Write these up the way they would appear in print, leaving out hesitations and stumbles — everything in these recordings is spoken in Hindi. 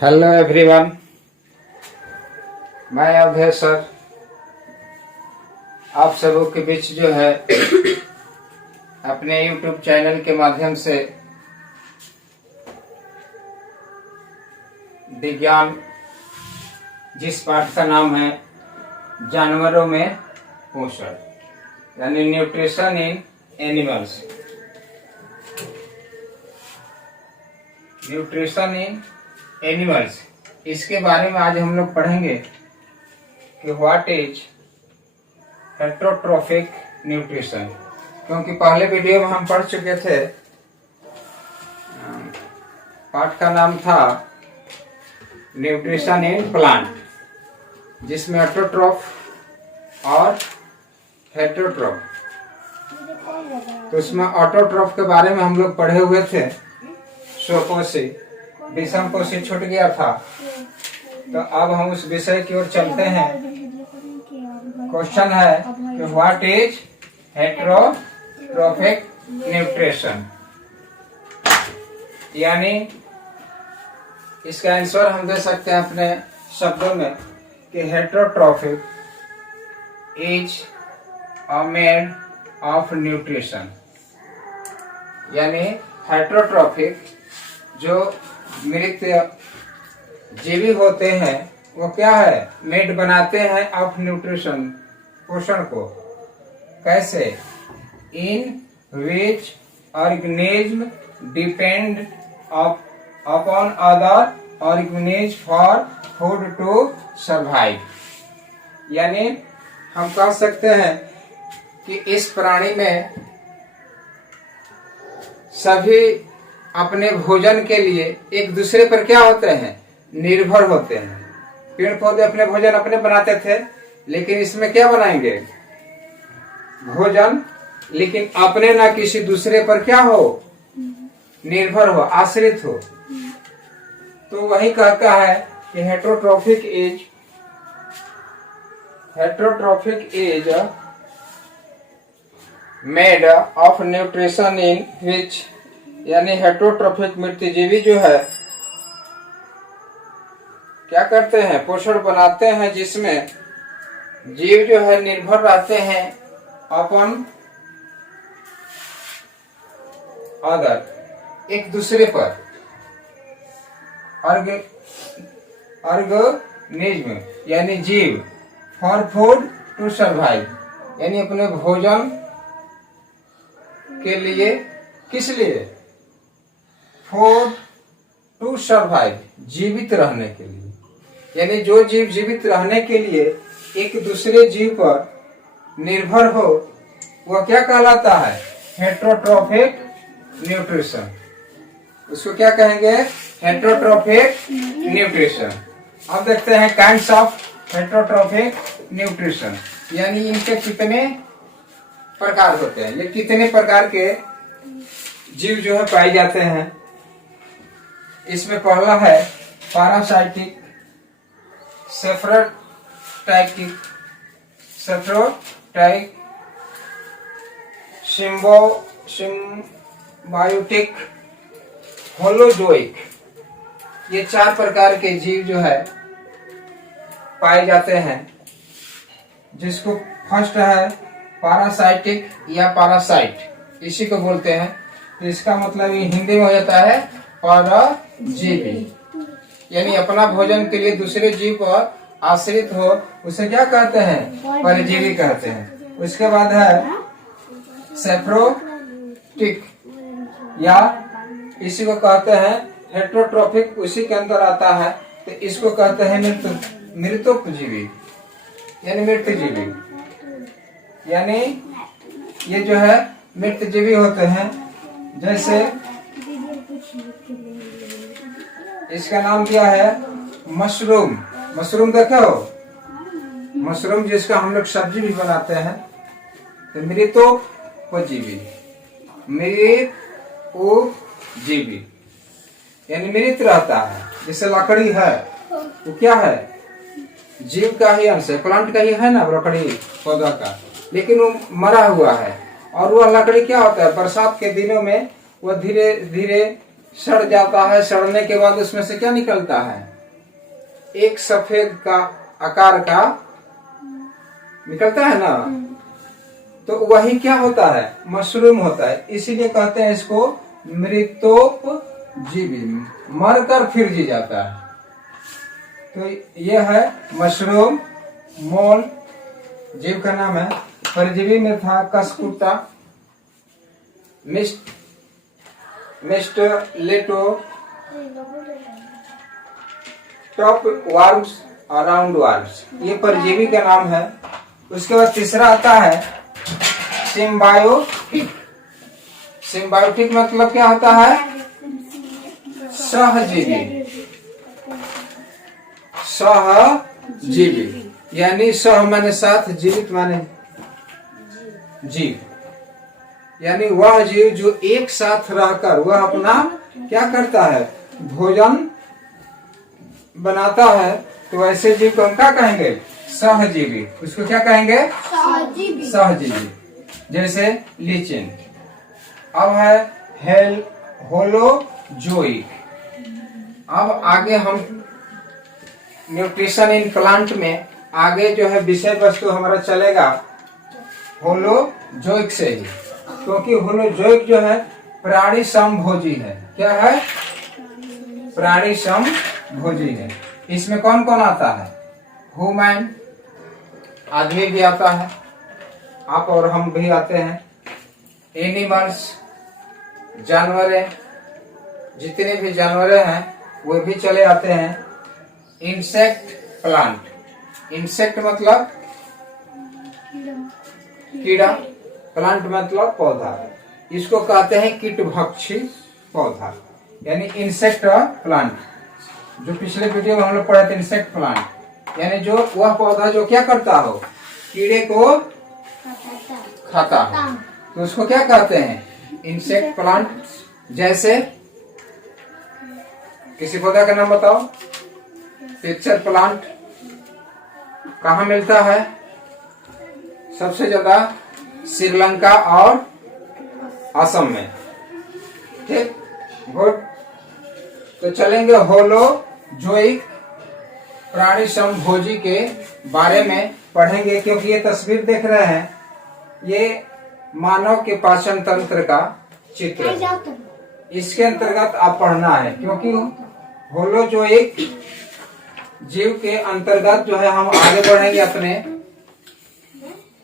हेलो एवरीवन, मैं अभय सर आप सबों के बीच जो है अपने YouTube चैनल के माध्यम से विज्ञान जिस पाठ का नाम है जानवरों में पोषण यानी nutrition in animals, nutrition in animals, इसके बारे में आज हम लोग पढ़ेंगे कि व्हाट इज हेटरोट्रोफिक न्यूट्रिशन। क्योंकि पहले वीडियो में हम पढ़ चुके थे, पाठ का नाम था न्यूट्रिशन इन प्लांट, जिसमें ऑटोट्रॉफ और हेटरोट्रॉफ, तो उसमें ऑटोट्रॉफ के बारे में हम लोग पढ़े हुए थे। स्वकोषी विषम कोषी छूट गया था, तो अब हम उस विषय की ओर चलते हैं। क्वेश्चन है कि व्हाट इज हेटरोट्रोफिक न्यूट्रिशन, यानी इसका आंसर हम दे सकते हैं अपने शब्दों में कि heterotrophic is a made of nutrition, यानी हेटरोट्रोफिक जो मृत जीवी होते हैं वो क्या है, मेड बनाते हैं ऑफ न्यूट्रिशन, पोषण को। कैसे? In which organism depend upon other organism for food to survive, यानी हम कह सकते हैं कि इस प्राणी में सभी अपने भोजन के लिए एक दूसरे पर क्या होते हैं, निर्भर होते हैं। पेड़ पौधे अपने भोजन अपने बनाते थे, लेकिन इसमें क्या बनाएंगे, भोजन, लेकिन अपने ना किसी दूसरे पर क्या हो, निर्भर हो, आश्रित हो। तो वही कहता है कि heterotrophic is made of nutrition in which, यानी हेटरोट्रोफिक मृतजीवी जो है क्या करते हैं, पोषण बनाते हैं, जिसमें जीव जो है निर्भर रहते हैं अपन अदर, एक दूसरे पर, ऑर्गेनिज्म यानी जीव, फॉर फूड टू सर्वाइव, यानी अपने भोजन के लिए, किस लिए, फॉर टू सर्वाइव, जीवित रहने के लिए, यानी जो जीव जीवित रहने के लिए एक दूसरे जीव पर निर्भर हो, वह क्या कहलाता है, हेटरोट्रोफिक न्यूट्रिशन। उसको क्या कहेंगे, हेटरोट्रोफिक न्यूट्रिशन। अब देखते हैं काइंड्स ऑफ हेटरोट्रोफिक न्यूट्रिशन, यानी इनके कितने प्रकार होते हैं, ये कितने प्रकार के जीव जो है पाए जाते हैं। इसमें पहला है पैरासाइटिक, सेफ्रोटाइटिक, सिम्बायोटिक, होलोजोइक, ये 4 प्रकार के जीव जो है पाए जाते हैं। जिसको फर्स्ट है पैरासाइटिक या पैरासाइट, इसी को बोलते हैं। तो इसका मतलब ये हिंदी में हो जाता है परजीवी, यानी अपना भोजन के लिए दूसरे जीव पर आश्रित हो, उसे क्या कहते हैं, परजीवी कहते हैं। उसके बाद है सेफ्रोटिक, या इसी को कहते हैं हेटरोट्रोफिक, उसी के अंदर आता है, तो इसको कहते हैं मृतोपजीवी, यानी मृतजीवी, यानी ये जो है मृतजीवी होते हैं। जैसे इसका नाम क्या है, मशरूम, मशरूम देखे हो, मशरूम जिसका हम लोग सब्जी भी बनाते हैं। तो मृतोपजीवी, मृतोपजीवी यानी मृत रहता है। जैसे लकड़ी है, वो क्या है, जीव का ही अंश है, प्लांट का ही है ना, लकड़ी पौधा का, लेकिन वो मरा हुआ है। और वह लकड़ी क्या होता है, बरसात के दिनों में वह धीरे धीरे सड़ जाता है, सड़ने के बाद उसमें से क्या निकलता है, एक सफेद का आकार का निकलता है ना, तो वही क्या होता है, मशरूम होता है। इसीलिए कहते हैं इसको मृतोपजीवी, मरकर फिर जी जाता है। तो यह है मशरूम, मोल जीव का नाम है। परजीवी में था कसकुटा, मिस्ट लेटो, टॉप वार्म्स और राउंड वार्म्स, ये परजीवी का नाम है। उसके बाद तीसरा आता है सिम्बायोटिक। सिम्बायोटिक मतलब क्या होता है, सहजीवी। सहजीवी यानी सह माने साथ, जीवित माने जीव, यानी वह जीव जो एक साथ रहकर वह अपना क्या करता है, भोजन बनाता है। तो ऐसे जीव को हम क्या कहेंगे, सहजीवी। उसको क्या कहेंगे, सहजीवी। जैसे लीचिन। अब है होलोजोइक। अब आगे हम न्यूट्रिशन इन प्लांट में आगे जो है विषय वस्तु हमारा चलेगा होलोजोइक से ही, क्योंकि होलोजोइक जो है प्राणी समभोजी है। क्या है, प्राणी समभोजी है। इसमें कौन कौन आता है, ह्यूमन, आदमी भी आता है, आप और हम भी आते हैं, एनिमल्स, जानवर, जितने भी जानवर हैं वो भी चले आते हैं, इंसेक्ट, प्लांट। इंसेक्ट मतलब कीड़ा, प्लांट मतलब पौधा। इसको कहते हैं कीटभक्षी पौधा, यानी इंसेक्ट प्लांट। जो पिछले वीडियो में हम लोग पढ़े थे, इंसेक्ट प्लांट यानी जो वह पौधा जो क्या करता हो, कीड़े को खाता हो, तो उसको क्या कहते हैं, इंसेक्ट प्लांट। जैसे किसी पौधा का नाम बताओ, पिक्चर प्लांट कहाँ मिलता है, सबसे ज्यादा श्रीलंका और असम में। ठीक, गुड। तो चलेंगे होलोजोइक प्राणी समभोजी के बारे में पढ़ेंगे, क्योंकि ये तस्वीर देख रहे हैं, ये मानव के पाचन तंत्र का चित्र है। इसके अंतर्गत आप पढ़ना है, क्योंकि होलोजोइक जीव के अंतर्गत जो है हम आगे बढ़ेंगे अपने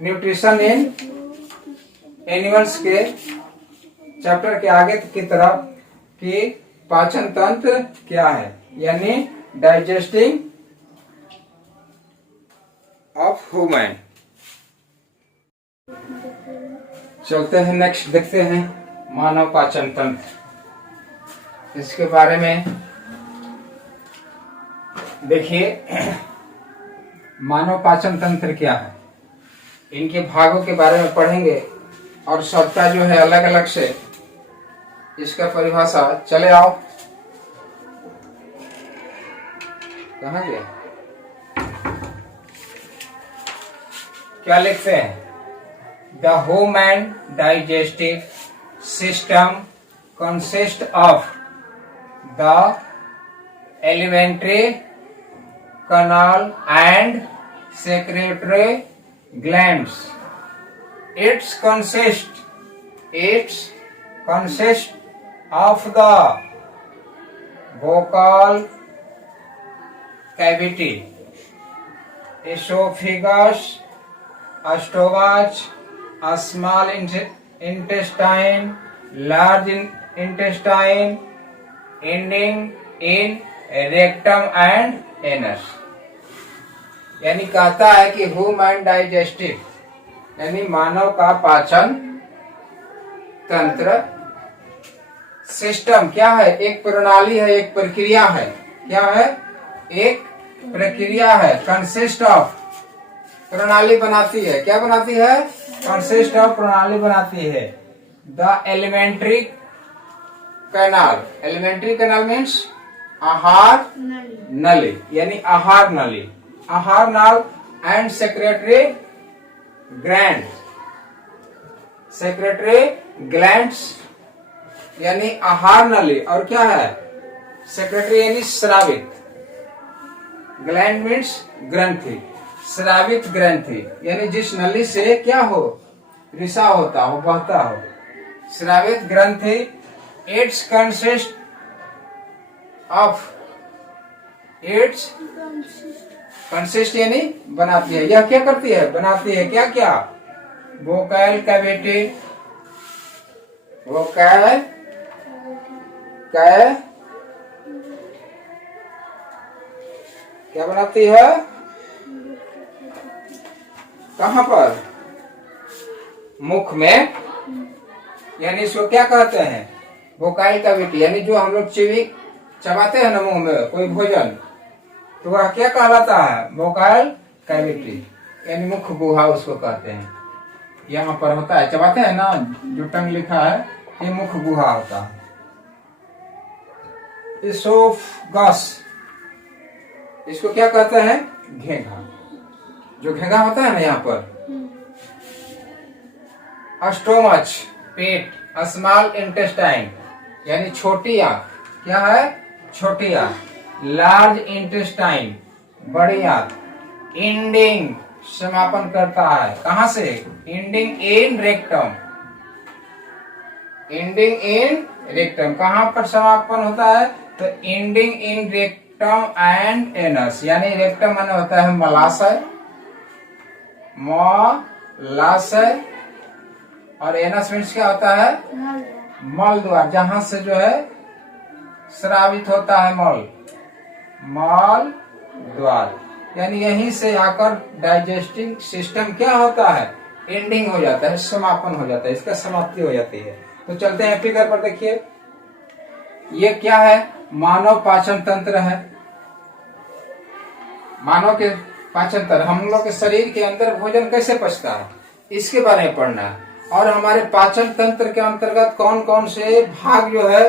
न्यूट्रिशन इन एनिमल्स के चैप्टर के आगे की तरफ, कि पाचन तंत्र क्या है, यानी डाइजेस्टिंग ऑफ ह्यूमन। चलते हैं नेक्स्ट, देखते हैं मानव पाचन तंत्र। इसके बारे में देखिए, मानव पाचन तंत्र क्या है, इनके भागों के बारे में पढ़ेंगे और सबका जो है अलग अलग से इसका परिभाषा। चले आओ, कहाँ गए, क्या लिखते हैं, the human digestive system consist of the alimentary canal and secretory glands. It consists of the vocal cavity, esophagus, stomach, a small intestine, large intestine, ending in rectum and anus. यानी कहता है कि ह्यूमन डाइजेस्टिव यानी मानव का पाचन तंत्र सिस्टम क्या है, एक प्रणाली है, एक प्रक्रिया है। क्या है, एक प्रक्रिया है। कंसिस्ट ऑफ प्रणाली बनाती है, क्या बनाती है, कंसिस्ट ऑफ प्रणाली बनाती है। The alimentary canal, alimentary canal means आहार नली, यानी आहार नली, आहार नाल and secretary gland, secretary glands यानी आहार नली, और क्या है सेक्रेटरी यानी स्रावित। ग्लैंड मीन्स ग्रंथि, स्रावित ग्रंथि यानी जिस नली से क्या हो, रिसा होता हो, बहता हो, स्रावित ग्रंथि। It's consist of, it's consist यानी बनाती है, यह क्या करती है, बनाती है क्या क्या, वोकल कैविटी, वोकल क्या बनाती है, कहां पर, मुख में, यानी इसको क्या कहते हैं, वोकाइल कैविटी, यानी जो हम लोग चबाते हैं ना मुंह में कोई भोजन, तो वह क्या कहलाता है, वोकाइल कैविटी, यानी मुख गुहा उसको कहते हैं। यहाँ पर होता है, चबाते हैं ना, जो टंग लिखा है ये मुख गुहा होता है। इसोफगस, इसको क्या कहते हैं, घेंघा, जो घेंघा होता है ना यहाँ पर। स्टोमच, पेट, स्मॉल इंटेस्टाइन यानी छोटी आंत, क्या है, छोटी आंत। लार्ज इंटेस्टाइन, बड़ी आंत। एंडिंग, समापन करता है, कहां से, ending in rectum, ending in rectum, कहां पर समापन होता है, तो ending in rectum and anus, यानी रेक्टम माने होता है मलाशय, मलाशय, और एनस मीन्स क्या होता है, मल द्वार, जहां से जो है स्रावित होता है मल, मल द्वार, यानी यहीं से आकर डाइजेस्टिंग सिस्टम क्या होता है, एंडिंग हो जाता है, समापन हो जाता है, इसका समाप्ति हो जाती है। तो चलते हैं फिगर पर, देखिए ये क्या है, मानव पाचन तंत्र है। मानव के पाचन तंत्र, हम लोग के शरीर के अंदर भोजन कैसे पचता है इसके बारे में पढ़ना है, और हमारे पाचन तंत्र के अंतर्गत कौन कौन से भाग जो है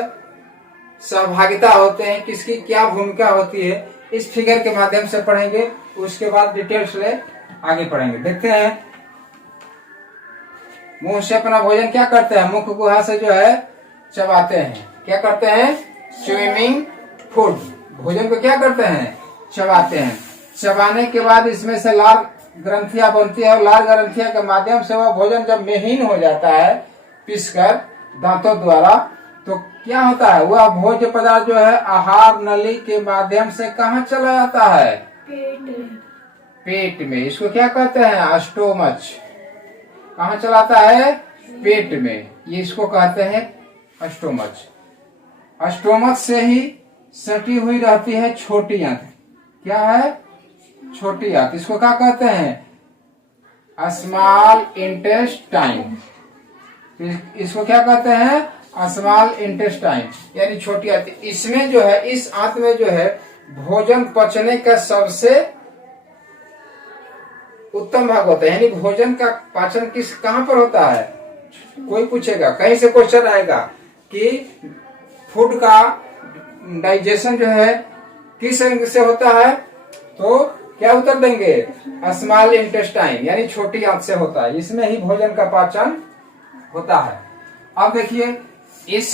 सहभागिता होते हैं, किसकी क्या भूमिका होती है, इस फिगर के माध्यम से पढ़ेंगे। उसके बाद डिटेल्स ले आगे पढ़ेंगे। देखते हैं, मुंह से अपना भोजन क्या करते हैं, मुख गुहा से जो है चबाते हैं, क्या करते हैं, स्विमिंग फूड, भोजन को क्या करते हैं, चबाते हैं। चबाने के बाद इसमें से लार ग्रंथियां बनती है, और लार ग्रंथियां के माध्यम से वह भोजन जब महीन हो जाता है पीसकर दांतों द्वारा, तो क्या होता है, वह भोज्य पदार्थ जो है आहार नली के माध्यम से कहाँ चला जाता है, पेट में। इसको क्या कहते हैं, स्टोमच, कहाँ चलाता है, पेट में, ये इसको कहते हैं स्टोमच। स्टोमच से ही सटी हुई रहती है छोटी आंत, क्या है, छोटी आंत, इसको क्या कहते हैं, स्मॉल इंटेस्टाइन, इसको क्या कहते हैं, स्मॉल इंटेस्टाइन यानी छोटी आंत। इसमें जो है, इस आंत में जो है भोजन पचने का सबसे उत्तम भाग होता है, यानी भोजन का पाचन किस कहां पर होता है, कोई पूछेगा, कहीं से क्वेश्चन आएगा कि फूड का डाइजेशन जो है किस अंग से होता है, तो क्या उत्तर देंगे, स्मॉल इंटेस्टाइन यानी छोटी आंत से होता है, इसमें ही भोजन का पाचन होता है। अब देखिए, इस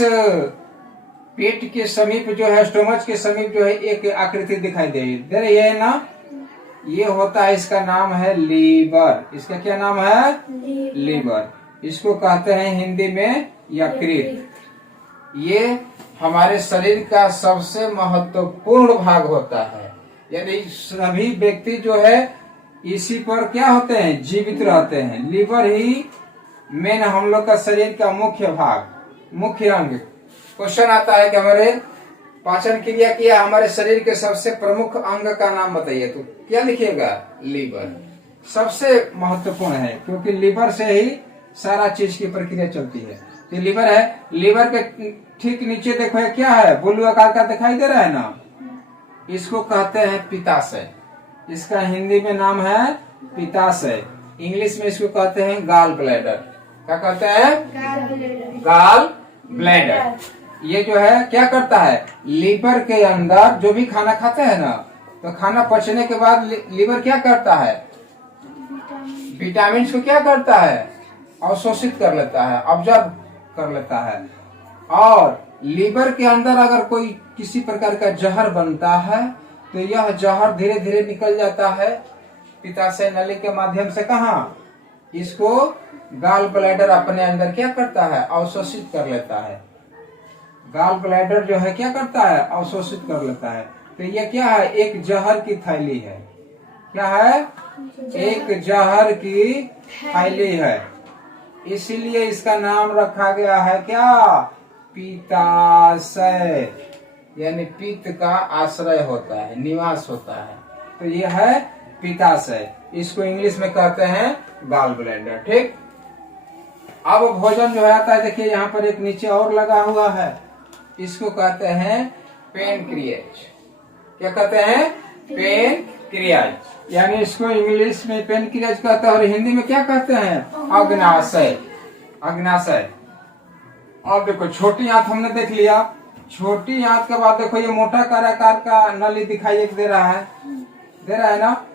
पेट के समीप जो है, स्टोमच के समीप जो है एक आकृति दिखाई दे रही है ना, ये होता है, इसका नाम है लीवर। इसका क्या नाम है, लीवर। इसको कहते हैं हिंदी में यकृत। ये हमारे शरीर का सबसे महत्वपूर्ण भाग होता है, यानी सभी व्यक्ति जो है इसी पर क्या होते हैं, जीवित रहते हैं। लीवर ही मेन हम लोग का शरीर का मुख्य भाग, मुख्य अंग। क्वेश्चन आता है कि हमारे पाचन क्रिया किया हमारे शरीर के सबसे प्रमुख अंग का नाम बताइए, तो क्या लिखिएगा, लीवर सबसे महत्वपूर्ण है, क्योंकि लीवर से ही सारा चीज की प्रक्रिया चलती है। तो लीवर है, लीवर के ठीक नीचे देखो क्या है, बुल्लू आकार का दिखाई दे रहा है ना, इसको कहते हैं पित्ताशय। इसका हिंदी में नाम है पित्ताशय, इंग्लिश में इसको कहते हैं गॉल ब्लैडर। क्या कहते हैं, गॉल ब्लैडर। ये जो है क्या करता है, लीवर के अंदर जो भी खाना खाते हैं ना, तो खाना पचने के बाद लीवर क्या करता है, विटामिन को क्या करता है, अवशोषित कर लेता है, ऑब्जर्व कर लेता है। और लीवर के अंदर अगर कोई किसी प्रकार का जहर बनता है तो यह जहर धीरे धीरे निकल जाता है पित्ताशय नली के माध्यम से। कहाँ? इसको गाल ब्लैडर अपने अंदर क्या करता है? अवशोषित कर लेता है। गाल ब्लैडर जो है क्या करता है? अवशोषित कर लेता है। तो ये क्या है? एक जहर की थैली है। क्या है? एक जहर की थैली है। इसीलिए इसका नाम रखा गया है क्या? पित्ताशय, यानी पित्त का आश्रय होता है, निवास होता है। तो ये है पित्ताशय। इसको इंग्लिश में कहते हैं गाल ब्लैडर। ठीक। अब भोजन जो आता है, देखिए यहाँ पर एक नीचे और लगा हुआ है, इसको कहते हैं पेनक्रियाज। क्या कहते हैं? पेनक्रियाज। यानी इसको इंग्लिश में पेनक्रियाज कहते हैं और हिंदी में क्या कहते हैं? अग्नाशय। अग्नाशय। अब देखो छोटी आंत हमने देख लिया। छोटी आंत के बाद देखो ये मोटा आकार का नली दिखाई दे रहा है, दे रहा है ना?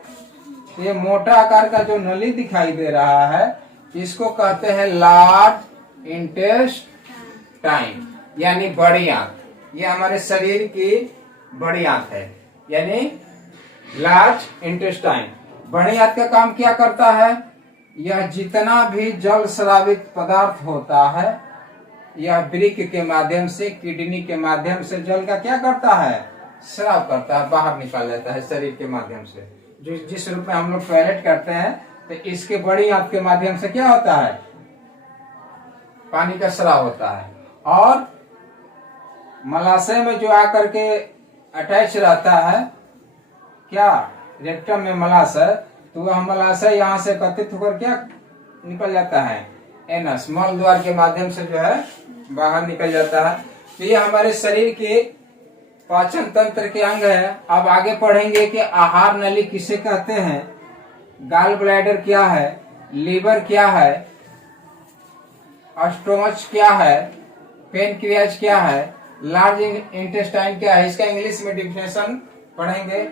ये मोटा आकार का जो नली दिखाई दे रहा है इसको कहते हैं लार्ज इंटेस्टाइन, यानी बड़ी आंत। ये हमारे शरीर की बड़ी आंत है, यानी लार्ज इंटेस्टाइन। बड़ी आंत का काम क्या करता है? यह जितना भी जल स्रावित पदार्थ होता है यह वृक्क के माध्यम से, किडनी के माध्यम से जल का क्या करता है? स्राव करता है, बाहर निकाल लेता है शरीर के माध्यम से। जो जिस रूप में हम लोग टॉयलेट करते हैं तो इसके बड़ी आंत के माध्यम से क्या होता है? पानी का स्राव होता है। और मलाशय में जो आकर के अटैच रहता है, क्या? रेक्टम में मलाशय, तो वह मलाशय यहाँ से एकत्रित होकर क्या निकल जाता है? एनस, मल द्वार के माध्यम से जो है बाहर निकल जाता है। तो ये हमारे शरीर के पाचन तंत्र के अंग है। अब आगे पढ़ेंगे कि आहार नली किसे कहते हैं, गाल ब्लैडर क्या है, लीवर क्या है, स्टोमच क्या है, पेनक्रियाज क्या है, लार्ज इंटेस्टाइन क्या है। इसका इंग्लिश में डिफिनेशन पढ़ेंगे।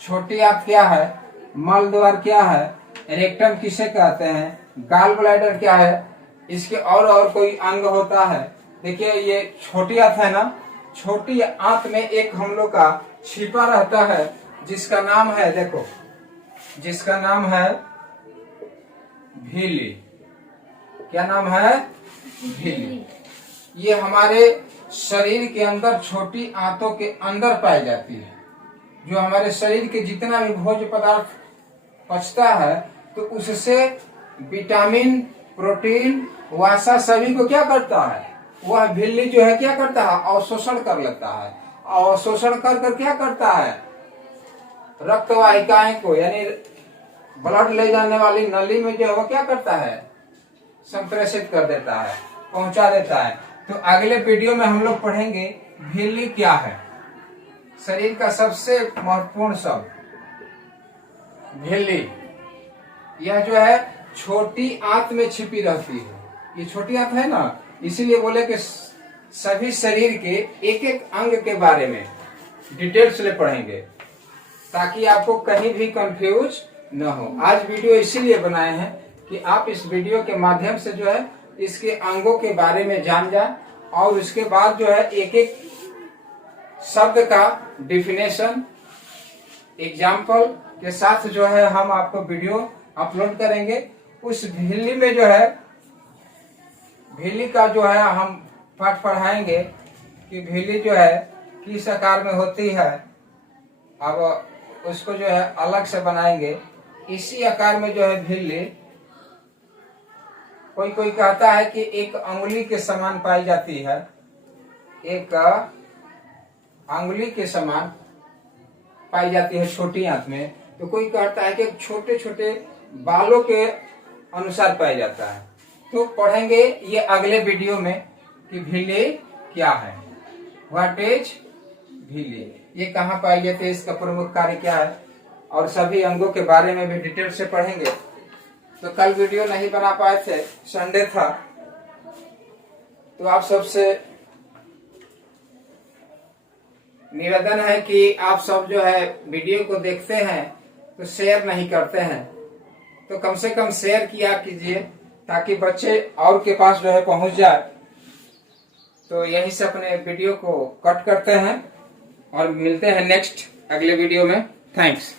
छोटी आंत क्या है, मल द्वार क्या है, रेक्टम किसे कहते हैं, गाल ब्लैडर क्या है, इसके और कोई अंग होता है। देखिए ये छोटी आंत है ना, छोटी आंत में एक हम लोग का छिपा रहता है जिसका नाम है, देखो जिसका नाम है भीली। क्या नाम है? भीली। ये हमारे शरीर के अंदर छोटी आंतों के अंदर पाई जाती है। जो हमारे शरीर के जितना भी भोज्य पदार्थ पचता है तो उससे विटामिन, प्रोटीन, वसा सभी को क्या करता है? वह झिल्ली जो है क्या करता है? अवशोषण कर लेता है। अवशोषण कर क्या करता है? रक्त वाहिकाएं को, यानी ब्लड ले जाने वाली नली में जो है वो क्या करता है? संप्रेषित कर देता है, पहुंचा देता है। तो अगले वीडियो में हम लोग पढ़ेंगे झिल्ली क्या है। शरीर का सबसे महत्वपूर्ण शब्द झिल्ली। यह जो है छोटी आंत में छिपी रहती है। ये छोटी आंत है ना, इसीलिए बोले कि सभी शरीर के एक एक अंग के बारे में डिटेल्स से पढ़ेंगे ताकि आपको कहीं भी कंफ्यूज न हो। आज वीडियो इसीलिए बनाए हैं कि आप इस वीडियो के माध्यम से जो है इसके अंगों के बारे में जान जाए और उसके बाद जो है एक एक शब्द का डिफिनेशन एग्जाम्पल के साथ जो है हम आपको वीडियो अपलोड करेंगे। उस झिल्ली में जो है झिल्ली का जो है हम पाठ पढ़ाएंगे कि झिल्ली जो है किस आकार में होती है। अब उसको जो है अलग से बनाएंगे। इसी आकार में जो है झिल्ली कोई कोई कहता है कि एक अंगुली के समान पाई जाती है, एक अंगुली के समान पाई जाती है छोटी आंत में। तो कोई कहता है कि छोटे छोटे बालों के अनुसार पाया जाता है। तो पढ़ेंगे ये अगले वीडियो में कि झिल्ली क्या है, व्हाट इज झिल्ली, ये कहाँ पाई जाती है, इसका प्रमुख कार्य क्या है, और सभी अंगों के बारे में भी डिटेल से पढ़ेंगे। तो कल वीडियो नहीं बना पाए थे, संडे था, तो आप सबसे निवेदन है कि आप सब जो है वीडियो को देखते हैं तो शेयर नहीं करते हैं, तो कम से कम शेयर किया कीजिए ताकि बच्चे और के पास जो है पहुंच जाए। तो यहीं से अपने वीडियो को कट करते हैं और मिलते हैं नेक्स्ट अगले वीडियो में। थैंक्स।